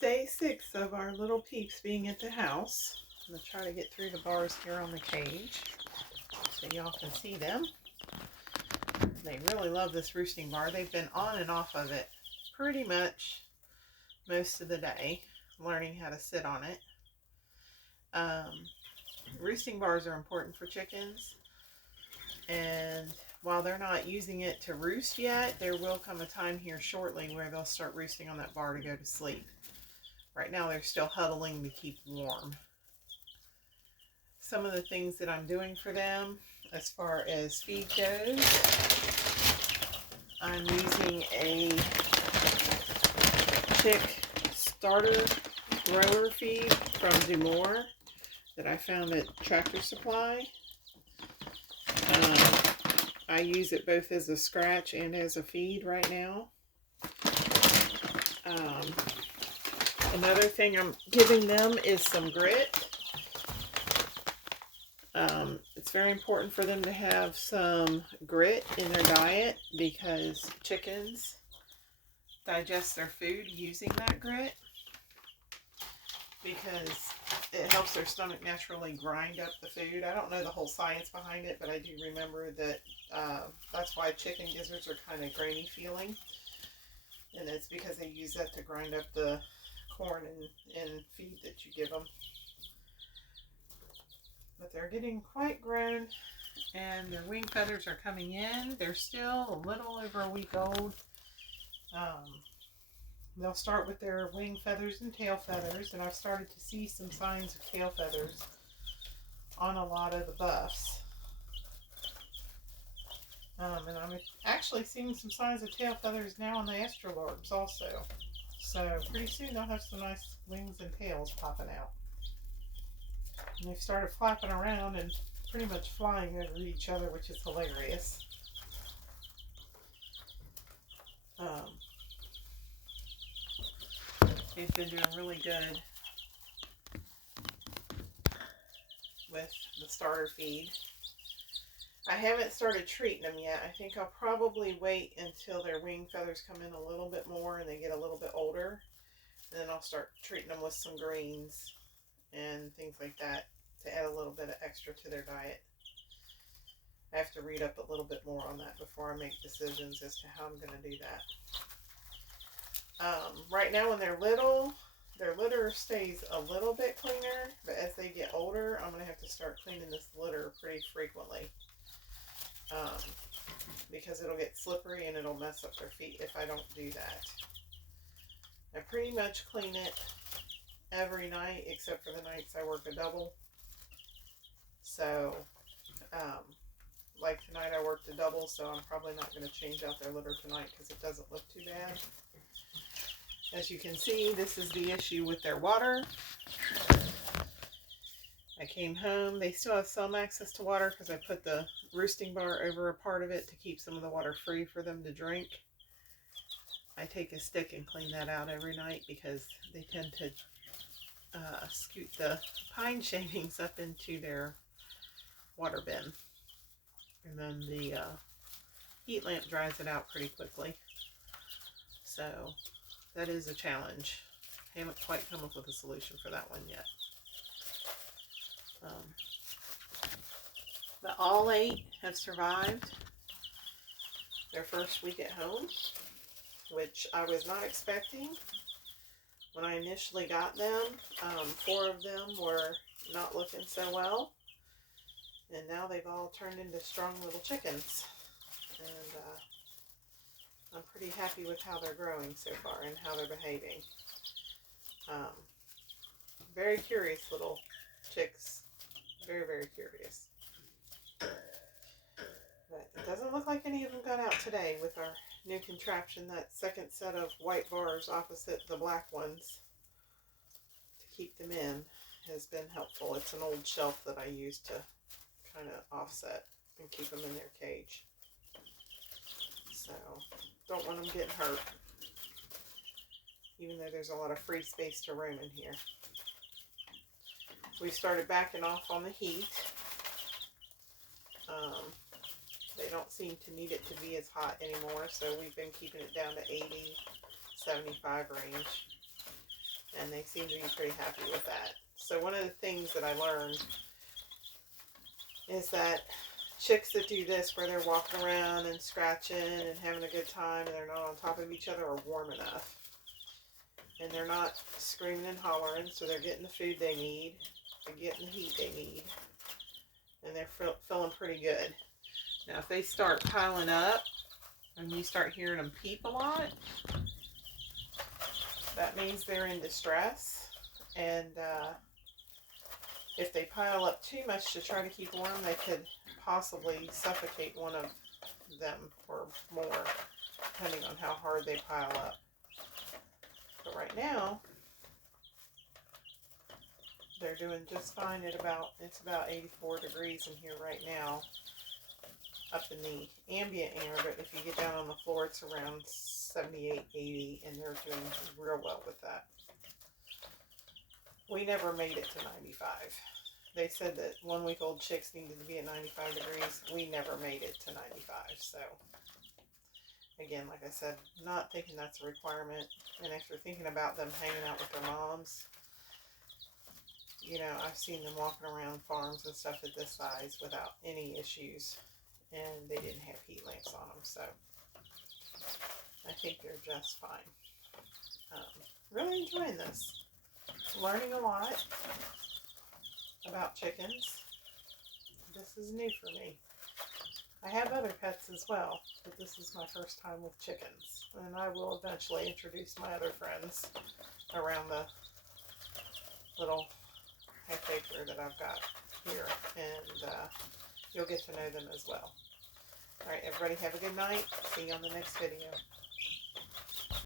Day 6 of our little peeps being at the house. I'm going to try to get through the bars here on the cage so y'all can see them. They really love this roosting bar. They've been on and off of it pretty much most of the day, learning how to sit on it. Roosting bars are important for chickens, and while they're not using it to roost yet, there will come a time here shortly where they'll start roosting on that bar to go to sleep. Right now they're still huddling to keep warm. Some of the things that I'm doing for them as far as feed goes, I'm using a chick starter grower feed from Dumore that I found at Tractor Supply. I use it both as a scratch and as a feed right now. Another thing I'm giving them is some grit. It's very important for them to have some grit in their diet because chickens digest their food using that grit, because it helps their stomach naturally grind up the food. I don't know the whole science behind it, but I do remember that that's why chicken gizzards are kind of grainy feeling, and it's because they use that to grind up the corn and feed that you give them. But they're getting quite grown, and their wing feathers are coming in. They're still a little over a week old. They'll start with their wing feathers and tail feathers, and I've started to see some signs of tail feathers on a lot of the buffs. And I'm actually seeing some signs of tail feathers now on the estralorbs also. So pretty soon they'll have some nice wings and tails popping out. And they've started flapping around and pretty much flying over each other, which is hilarious. They've been doing really good with the starter feed. I haven't started treating them yet. I think I'll probably wait until their wing feathers come in a little bit more and they get a little bit older. And then I'll start treating them with some greens and things like that to add a little bit of extra to their diet. I have to read up a little bit more on that before I make decisions as to how I'm going to do that. Right now when they're little, their litter stays a little bit cleaner, but as they get older, I'm going to have to start cleaning this litter pretty frequently. Because it'll get slippery and it'll mess up their feet if I don't do that. I pretty much clean it every night except for the nights I work a double. So, like tonight I worked a double, so I'm probably not going to change out their litter tonight because it doesn't look too bad. As you can see, this is the issue with their water. I came home. They still have some access to water because I put the roosting bar over a part of it to keep some of the water free for them to drink. I take a stick and clean that out every night because they tend to scoot the pine shavings up into their water bin. And then the heat lamp dries it out pretty quickly. So that is a challenge. Haven't quite come up with a solution for that one yet. But all 8 have survived their first week at home, which I was not expecting. When I initially got them, 4 of them were not looking so well, and now they've all turned into strong little chickens, and I'm pretty happy with how they're growing so far and how they're behaving. Very curious little chicks, very, very curious. But it doesn't look like any of them got out today with our new contraption. That second set of white bars opposite the black ones to keep them in has been helpful. It's an old shelf that I use to kind of offset and keep them in their cage. So, don't want them getting hurt, even though there's a lot of free space to roam in here. We started backing off on the heat. They don't seem to need it to be as hot anymore, so we've been keeping it down to 80, 75 range. and they seem to be pretty happy with that. So one of the things that I learned is that chicks that do this, where they're walking around and scratching and having a good time and they're not on top of each other, are warm enough. And they're not screaming and hollering, so they're getting the food they need, they're getting the heat they need, and they're feeling pretty good. Now if they start piling up and you start hearing them peep a lot, that means they're in distress. And if they pile up too much to try to keep warm, they could possibly suffocate one of them or more, depending on how hard they pile up. But right now, they're doing just fine at it's about 84 degrees in here right now, up in the ambient air, but if you get down on the floor, it's around 78, 80, and they're doing real well with that. We never made it to 95. They said that 1 week old chicks needed to be at 95 degrees. We never made it to 95. So, again, like I said, not thinking that's a requirement. And after thinking about them hanging out with their moms, you know, I've seen them walking around farms and stuff at this size without any issues. And they didn't have heat lamps on them. So, I think they're just fine. Really enjoying this. Learning a lot about chickens. This is new for me. I have other pets as well, but this is my first time with chickens. And I will eventually introduce my other friends around the little half acre that I've got here. And you'll get to know them as well. Alright, everybody have a good night. See you on the next video.